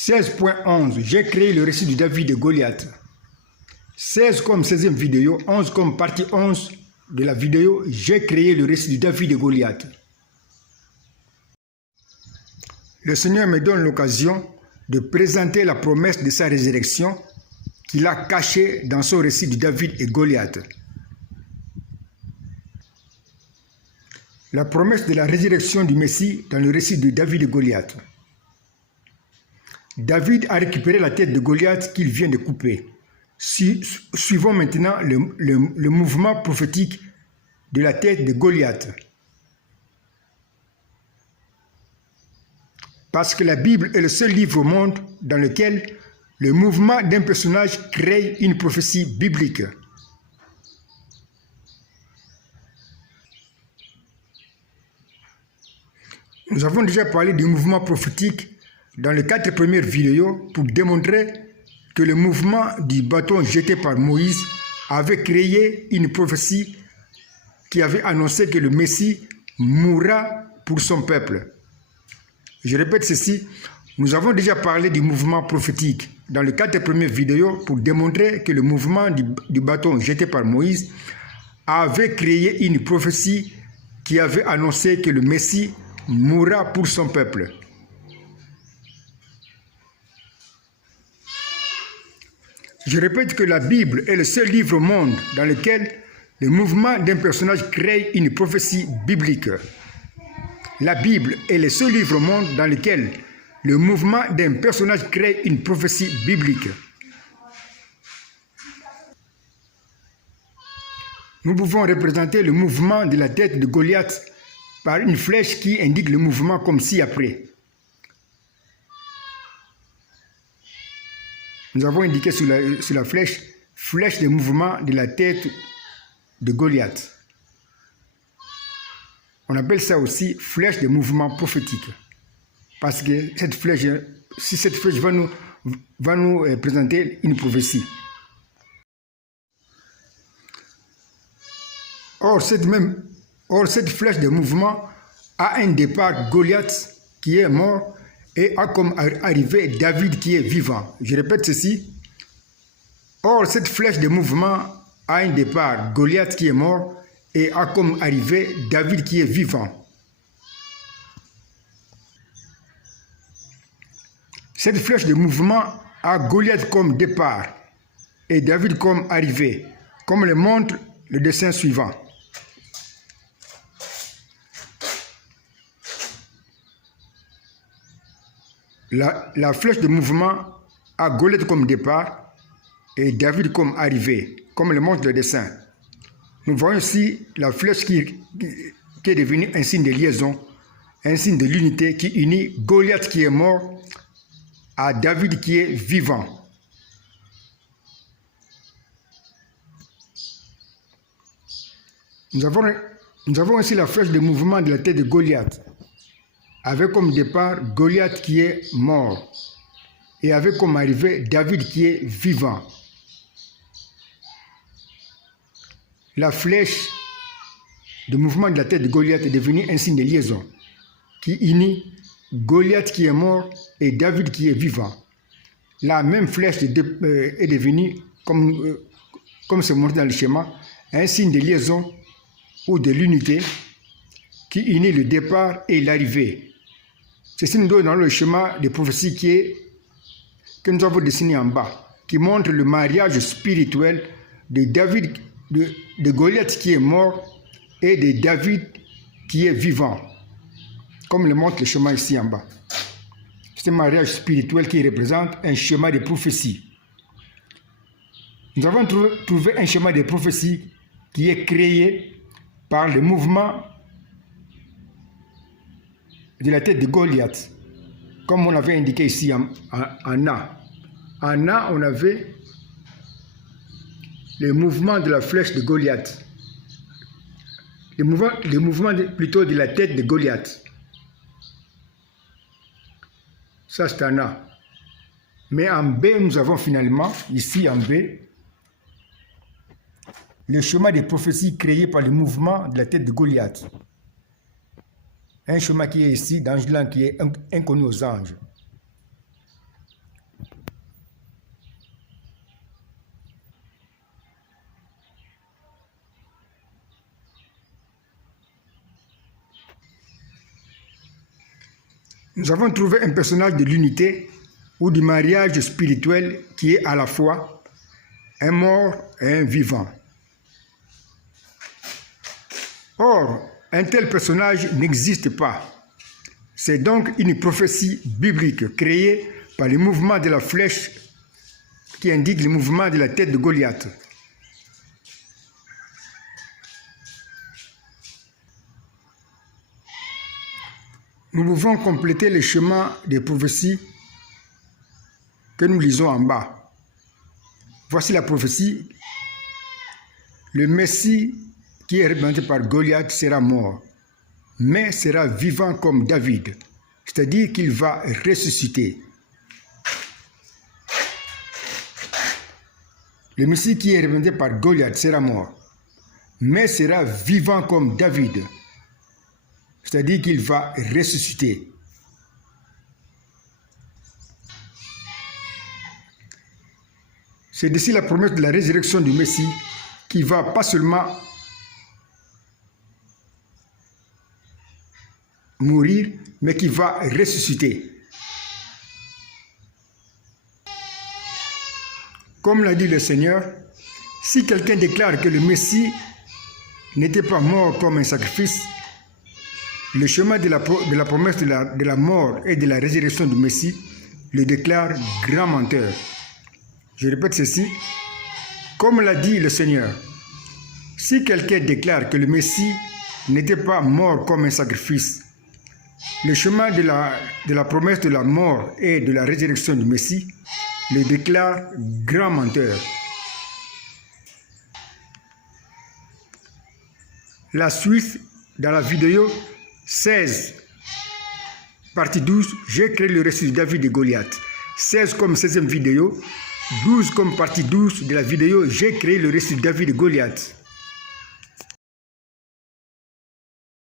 16.11. J'ai créé le récit de David et Goliath. 16 comme 16e vidéo, 11 comme partie 11 de la vidéo. J'ai créé le récit de David et Goliath. Le Seigneur me donne l'occasion de présenter la promesse de sa résurrection qu'il a cachée dans son récit de David et Goliath. La promesse de la résurrection du Messie dans le récit de David et Goliath. David a récupéré la tête de Goliath qu'il vient de couper. Suivons maintenant le mouvement prophétique de la tête de Goliath. Parce que la Bible est le seul livre au monde dans lequel le mouvement d'un personnage crée une prophétie biblique. Nous avons déjà parlé du mouvement prophétique dans les 4 premières vidéos pour démontrer que le mouvement du bâton jeté par Moïse avait créé une prophétie qui avait annoncé que le Messie mourra pour son peuple. Je répète ceci, nous avons déjà parlé du mouvement prophétique dans les 4 premières vidéos pour démontrer que le mouvement du bâton jeté par Moïse avait créé une prophétie qui avait annoncé que le Messie mourra pour son peuple. Je répète que la Bible est le seul livre au monde dans lequel le mouvement d'un personnage crée une prophétie biblique. La Bible est le seul livre au monde dans lequel le mouvement d'un personnage crée une prophétie biblique. Nous pouvons représenter le mouvement de la tête de Goliath par une flèche qui indique le mouvement comme ci-après. Nous avons indiqué sur la flèche de mouvement de la tête de Goliath. On appelle ça aussi flèche de mouvement prophétique. Parce que cette flèche va nous présenter une prophétie. Or, cette flèche de mouvement a un départ Goliath qui est mort et a comme arrivé David qui est vivant. Je répète ceci. Or, cette flèche de mouvement a un départ Goliath qui est mort et a comme arrivé David qui est vivant. Cette flèche de mouvement a Goliath comme départ et David comme arrivée, comme le montre le dessin suivant. La flèche de mouvement a Goliath comme départ et David comme arrivée, comme le montre le dessin. Nous voyons ici la flèche qui est devenue un signe de liaison, un signe de l'unité qui unit Goliath qui est mort à David qui est vivant. Nous avons aussi la flèche de mouvement de la tête de Goliath, avec comme départ Goliath qui est mort et avec comme arrivée David qui est vivant. La flèche de mouvement de la tête de Goliath est devenue un signe de liaison qui unit Goliath qui est mort et David qui est vivant. La même flèche est devenue, comme c'est montré dans le schéma, un signe de liaison ou de l'unité qui unit le départ et l'arrivée. Ceci nous donne dans le schéma de prophétie que nous avons dessiné en bas, qui montre le mariage spirituel de David, de Goliath qui est mort et de David qui est vivant, comme le montre le schéma ici en bas. C'est un mariage spirituel qui représente un schéma de prophétie. Nous avons trouvé un schéma de prophétie qui est créé par le mouvement de la tête de Goliath, comme on avait indiqué ici en A. En A, on avait le mouvement de la flèche de Goliath, le mouvement plutôt de la tête de Goliath. Ça, c'est en A. Mais en B, nous avons finalement, ici en B, le schéma de prophétie créé par le mouvement de la tête de Goliath. Un schéma qui est ici, d'ange blanc, qui est inconnu aux anges. Nous avons trouvé un personnage de l'unité ou du mariage spirituel qui est à la fois un mort et un vivant. Or, un tel personnage n'existe pas. C'est donc une prophétie biblique créée par le mouvement de la flèche qui indique le mouvement de la tête de Goliath. Nous pouvons compléter le schéma des prophéties que nous lisons en bas. Voici la prophétie. Le Messie qui est représenté par Goliath sera mort, mais sera vivant comme David, c'est-à-dire qu'il va ressusciter. Le Messie qui est représenté par Goliath sera mort, mais sera vivant comme David, c'est-à-dire qu'il va ressusciter. C'est d'ici la promesse de la résurrection du Messie qui va pas seulement mourir, mais qui va ressusciter. Comme l'a dit le Seigneur, si quelqu'un déclare que le Messie n'était pas mort comme un sacrifice, le chemin de la promesse de la mort et de la résurrection du Messie le déclare grand menteur. Je répète ceci, comme l'a dit le Seigneur, si quelqu'un déclare que le Messie n'était pas mort comme un sacrifice, le chemin de la promesse de la mort et de la résurrection du Messie le déclare grand menteur. La suite dans la vidéo 16, partie 12, j'ai créé le récit de David et Goliath. 16 comme 16e vidéo, 12 comme partie 12 de la vidéo, j'ai créé le récit de David et Goliath.